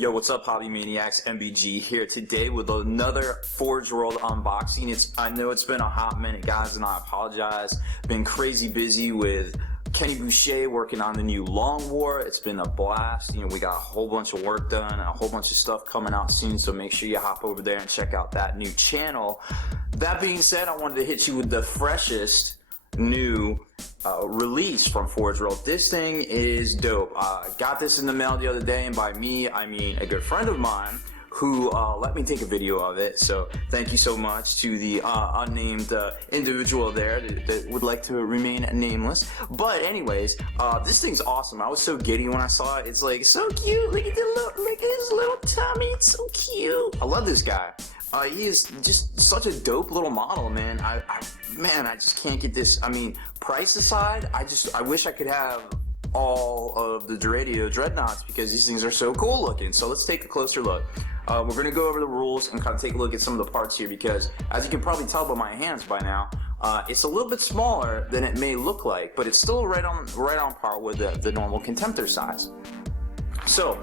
Yo, what's up, Hobby Maniacs? MBG here today with another Forge World unboxing. I know it's been a hot minute, guys, and I apologize. Been crazy busy with Kenny Boucher working on the new Long War. It's been a blast. You know, we got a whole bunch of work done and a whole bunch of stuff coming out soon, so make sure you hop over there and check out that new channel. That being said, I wanted to hit you with the freshest new release from Forge World. This thing is dope. Got this in the mail the other day, and by me I mean a good friend of mine who let me take a video of it. So thank you so much to the unnamed individual there that would like to remain nameless. But anyways, this thing's awesome. I was so giddy when I saw it. It's like so cute. Look at his little tummy. It's so cute. I love this guy. He is just such a dope little model, man. Man, I just can't get this. I mean, price aside, I wish I could have all of the Deredeo Dreadnoughts because these things are so cool looking. So let's take a closer look. We're gonna go over the rules and kind of take a look at some of the parts here because, as you can probably tell by my hands by now, it's a little bit smaller than it may look like, but it's still right on par with the normal Contemptor size. So,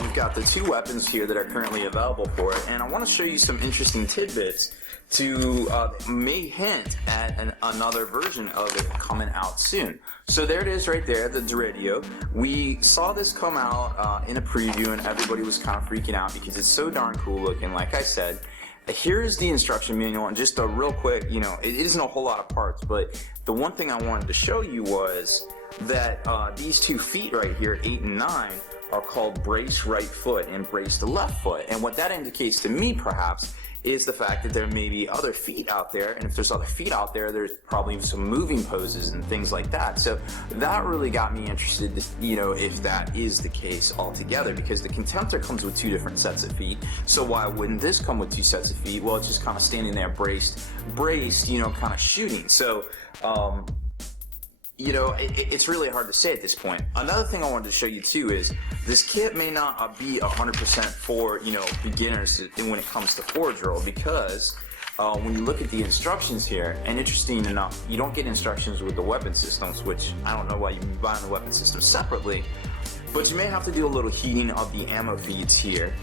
we've got the two weapons here that are currently available for it, and I want to show you some interesting tidbits to may hint at another version of it coming out soon. So there it is right there, the Dreadnought. We saw this come out in a preview, and everybody was kind of freaking out because it's so darn cool looking, like I said. Here's the instruction manual, and just a real quick, you know, it isn't a whole lot of parts, but the one thing I wanted to show you was that these 2 feet right here, 8 and 9, are called brace right foot and brace the left foot. And what that indicates to me, perhaps, is the fact that there may be other feet out there, and if there's other feet out there, there's probably some moving poses and things like that. So that really got me interested, you know, if that is the case altogether, because the Contemptor comes with 2 different sets of feet. So why wouldn't this come with 2 sets of feet? Well, it's just kind of standing there braced, you know, kind of shooting. So you know, it's really hard to say at this point. Another thing I wanted to show you too is this kit may not be 100% for, you know, beginners when it comes to Forge World, because when you look at the instructions here, and interesting enough, you don't get instructions with the weapon systems, which I don't know why you'd be buying the weapon system separately, but you may have to do a little heating of the ammo feeds here.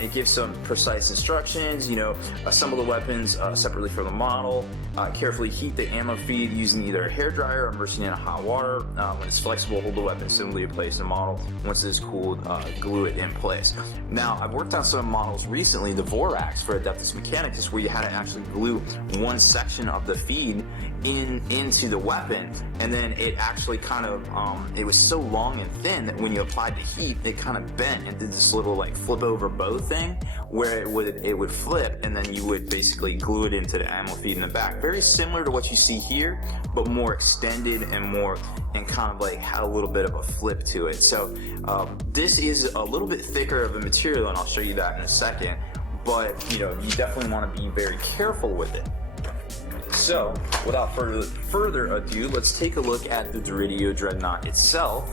It gives some precise instructions, you know, assemble the weapons separately from the model, carefully heat the ammo feed using either a hairdryer or immersing it in hot water. When it's flexible, hold the weapon similarly in place in the model. Once it is cooled, glue it in place. Now, I've worked on some models recently, the Vorax for Adeptus Mechanicus, where you had to actually glue one section of the feed into the weapon, and then it actually kind of, it was so long and thin that when you applied the heat, it kind of bent and did this little like flip over bow thing where it would flip, and then you would basically glue it into the ammo feed in the back. Very similar to what you see here, but more extended and kind of like had a little bit of a flip to it. So this is a little bit thicker of a material, and I'll show you that in a second, but you know, you definitely want to be very careful with it. So, without further ado, let's take a look at the Deredeo Dreadnought itself.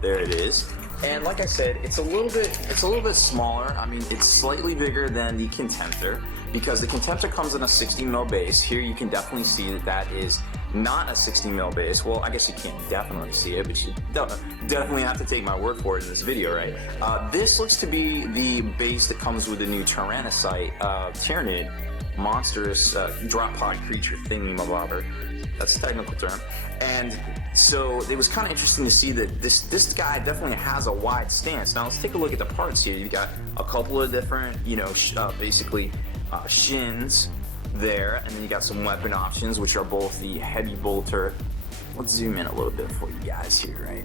There it is. And like I said, it's a little bit smaller. I mean, it's slightly bigger than the Contemptor, because the Contemptor comes in a 60mm base. Here you can definitely see that that is not a 60mm base. Well, I guess you can't definitely see it, but you definitely have to take my word for it in this video, right? This looks to be the base that comes with the new Tyrannocyte Tyrannid monstrous drop pod creature thingy-mabobber. That's a technical term. And so it was kind of interesting to see that this guy definitely has a wide stance. Now let's take a look at the parts here. You've got a couple of different, you know, basically shins there, and then you got some weapon options, which are both the heavy bolter. Let's zoom in a little bit for you guys here, right?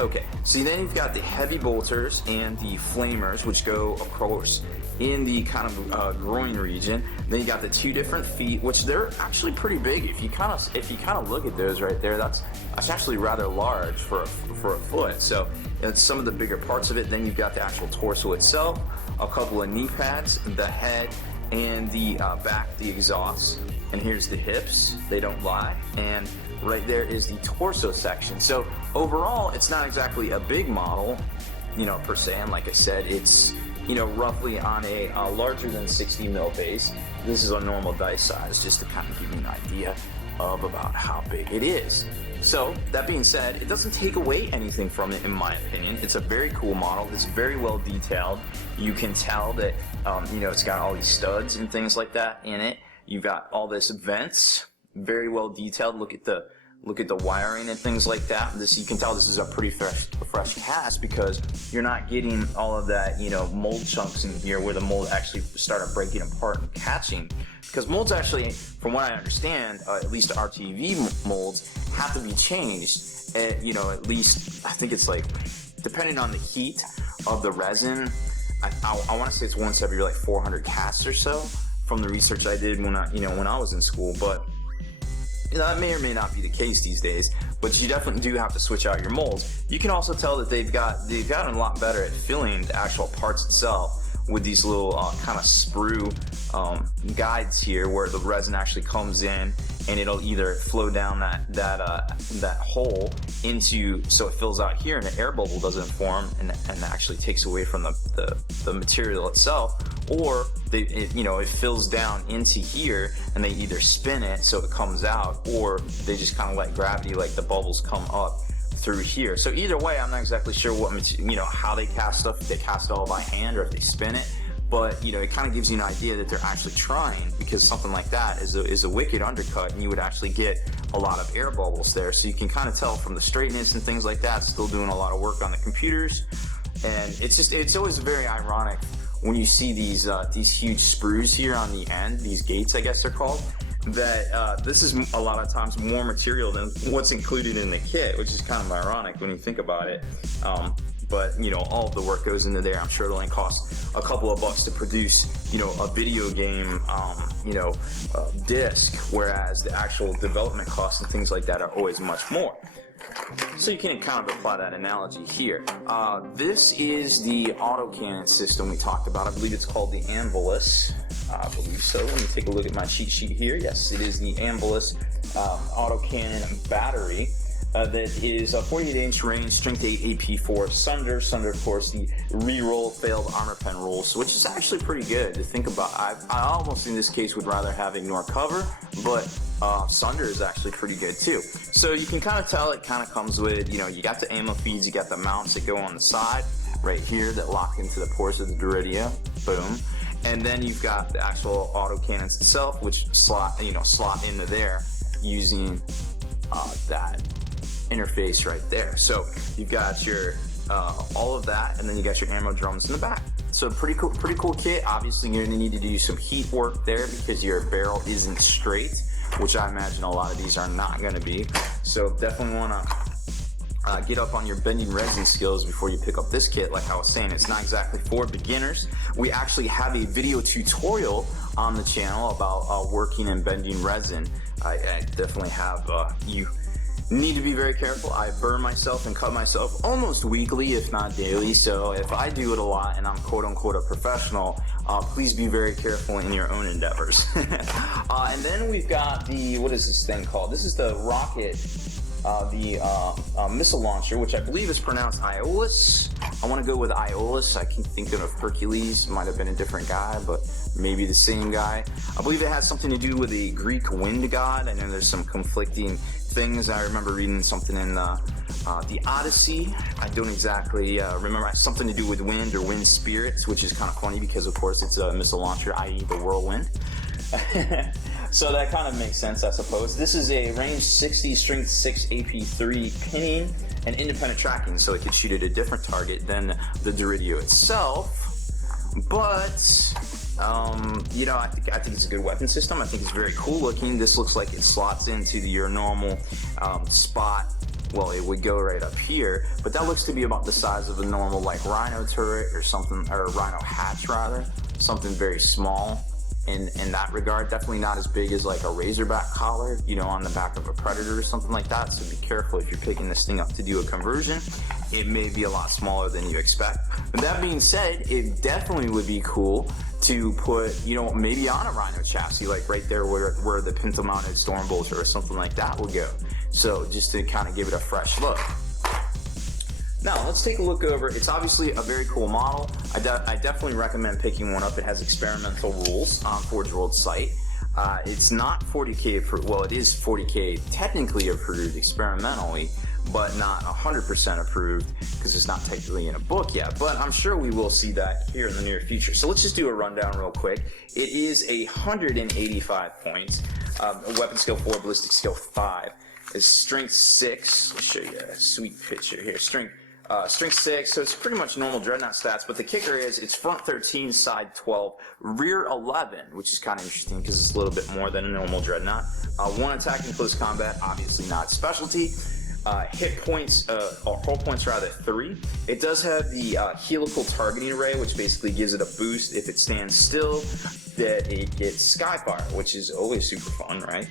Okay, so then you've got the heavy bolters and the flamers, which go, of course, in the kind of groin region. Then you got the 2 different feet, which they're actually pretty big. If you kind of look at those right there, that's actually rather large for a foot. So it's some of the bigger parts of it. Then you've got the actual torso itself, a couple of knee pads, the head, and the back, the exhaust. And here's the hips. They don't lie. And right there is the torso section. So overall, it's not exactly a big model, you know, per se. And like I said, it's, you know, roughly on a larger than 60mm base. This is a normal dice size, just to kind of give you an idea. of about how big it is. So that being said, it doesn't take away anything from it in my opinion. It's a very cool model. It's very well detailed. You can tell that you know, it's got all these studs and things like that in it. You've got all this vents, very well detailed. Look at the wiring and things like that. This, you can tell this is a pretty fresh cast because you're not getting all of that, you know, mold chunks in here where the mold actually started breaking apart and catching. Because molds actually, from what I understand, at least RTV molds have to be changed at, you know, at least, I think it's like, depending on the heat of the resin, I want to say it's once every like 400 casts or so from the research I did when I was in school. But you know, that may or may not be the case these days, but you definitely do have to switch out your molds. You can also tell that they've gotten a lot better at filling the actual parts itself with these little kind of sprue guides here, where the resin actually comes in and it'll either flow down that hole into, so it fills out here and the air bubble doesn't form and actually takes away from the material itself, or it fills down into here and they either spin it so it comes out, or they just kind of let gravity, like the bubbles come up through here. So either way, I'm not exactly sure how they cast stuff, if they cast it all by hand or if they spin it, but you know, it kind of gives you an idea that they're actually trying, because something like that is a wicked undercut and you would actually get a lot of air bubbles there. So you can kind of tell from the straightness and things like that, still doing a lot of work on the computers. And it's always very ironic when you see these huge sprues here on the end, these gates I guess they're called, that this is a lot of times more material than what's included in the kit, which is kind of ironic when you think about it. But you know, all of the work goes into there. I'm sure it only costs a couple of bucks to produce, you know, a video game, disc, whereas the actual development costs and things like that are always much more. So you can kind of apply that analogy here. This is the autocannon system we talked about. I believe it's called the Anvilus. I believe so. Let me take a look at my cheat sheet here. Yes, it is the Anvilus autocannon battery. That is a 48-inch range, strength 8 AP4, Sunder. Sunder, of course, the re-roll failed armor pen rules, which is actually pretty good to think about. I almost in this case would rather have ignore cover, but Sunder is actually pretty good too. So you can kind of tell it kind of comes with, you know, you got the ammo feeds, you got the mounts that go on the side right here that lock into the ports of the Deredeo. Boom. And then you've got the actual autocannons itself, which slot into there using that interface right there. So you've got your all of that, and then you got your ammo drums in the back. So pretty cool kit. Obviously you're gonna need to do some heat work there because your barrel isn't straight, which I imagine a lot of these are not gonna be. So definitely wanna get up on your bending resin skills before you pick up this kit. Like I was saying, it's not exactly for beginners. We actually have a video tutorial on the channel about working and bending resin. I definitely have you need to be very careful. I burn myself and cut myself almost weekly, if not daily. So if I do it a lot and I'm quote unquote a professional, please be very careful in your own endeavors. And then we've got what is this thing called? This is the rocket, missile launcher, which I believe is pronounced Iolus. I want to go with Iolus. I keep thinking of Hercules. Might have been a different guy, but maybe the same guy. I believe it has something to do with a Greek wind god. I know there's some conflicting things. I remember reading something in the Odyssey. I don't exactly remember. Something to do with wind or wind spirits, which is kind of funny because of course it's a missile launcher, i.e. the whirlwind. So that kind of makes sense, I suppose. This is a range 60, strength 6 AP3 pinning and independent tracking, so it could shoot at a different target than the Deredeo itself. But you know, I think it's a good weapon system. I think it's very cool looking. This looks like it slots into your normal spot. Well, it would go right up here, but that looks to be about the size of a normal like Rhino turret or something, or a Rhino hatch rather. Something very small in that regard. Definitely not as big as like a Razorback collar, you know, on the back of a Predator or something like that. So be careful if you're picking this thing up to do a conversion. It may be a lot smaller than you expect. But that being said, it definitely would be cool to put, you know, maybe on a Rhino chassis, like right there where the pintle-mounted storm bolter or something like that will go. So just to kind of give it a fresh look. Now let's take a look over. It's obviously a very cool model. I definitely recommend picking one up. It has experimental rules on Forge World's site. It's not 40K approved. Well, it is 40K technically approved experimentally, but not 100% approved because it's not technically in a book yet. But I'm sure we will see that here in the near future. So let's just do a rundown real quick. It is 185 points, weapon skill 4, ballistic skill 5. It's strength 6. Let's show you a sweet picture here. Strength 6, so it's pretty much normal Dreadnought stats, but the kicker is it's front 13, side 12, rear 11, which is kind of interesting because it's a little bit more than a normal Dreadnought. 1 attack in close combat, obviously not specialty. Hit points, or hull points rather, 3. It does have the helical targeting array, which basically gives it a boost if it stands still, that it gets Skyfire, which is always super fun, right?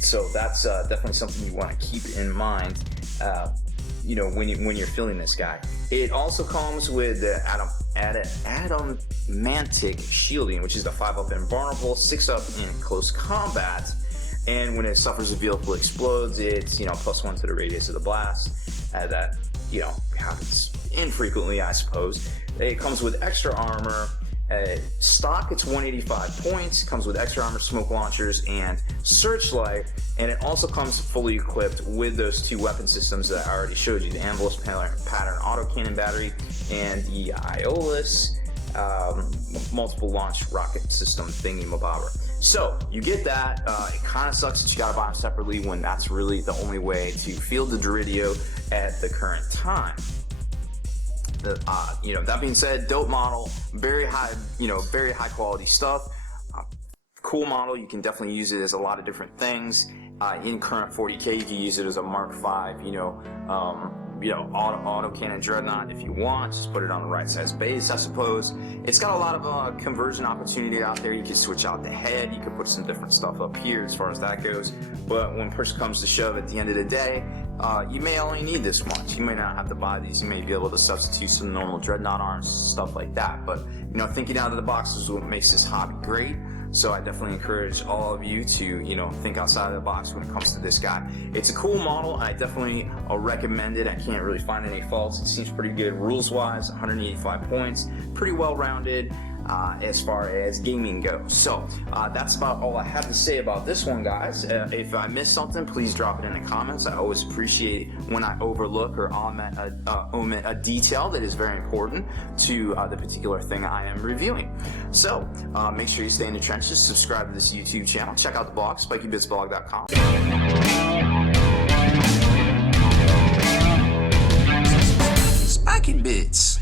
So that's definitely something you want to keep in mind. You know, when you're filling this guy. It also comes with the Adamantic Shielding, which is the 5-up invulnerable, 6-up in close combat, and when it suffers a vehicle explodes, it's, you know, +1 to the radius of the blast. That, you know, happens infrequently, I suppose. It comes with extra armor. Stock, it's 185 points, comes with extra armor, smoke launchers, and searchlight, and it also comes fully equipped with those 2 weapon systems that I already showed you, the Anvilus pattern autocannon battery and the Iolus multiple launch rocket system thingy-mabobber. So you get that. It kind of sucks that you gotta buy them separately when that's really the only way to field the Deredeo at the current time. You know, that being said, dope model, very high, you know, very high quality stuff. Cool model. You can definitely use it as a lot of different things. In current 40K, you can use it as a Mark V, you know, autocannon Dreadnought if you want. Just put it on the right size base, I suppose. It's got a lot of conversion opportunity out there. You can switch out the head. You can put some different stuff up here as far as that goes. But when push comes to shove, at the end of the day, you may only need this much. You may not have to buy these. You may be able to substitute some normal Dreadnought arms, stuff like that. But, you know, thinking out of the box is what makes this hobby great. So I definitely encourage all of you to, you know, think outside of the box when it comes to this guy. It's a cool model. I definitely recommend it. I can't really find any faults. It seems pretty good rules-wise. 185 points. Pretty well-rounded as far as gaming goes. So that's about all I have to say about this one, guys. If I missed something, please drop it in the comments. I always appreciate when I overlook or omit a detail that is very important to the particular thing I am reviewing. So make sure you stay in the trenches, subscribe to this YouTube channel, check out the blog, spikybitsblog.com. Spiky Bits.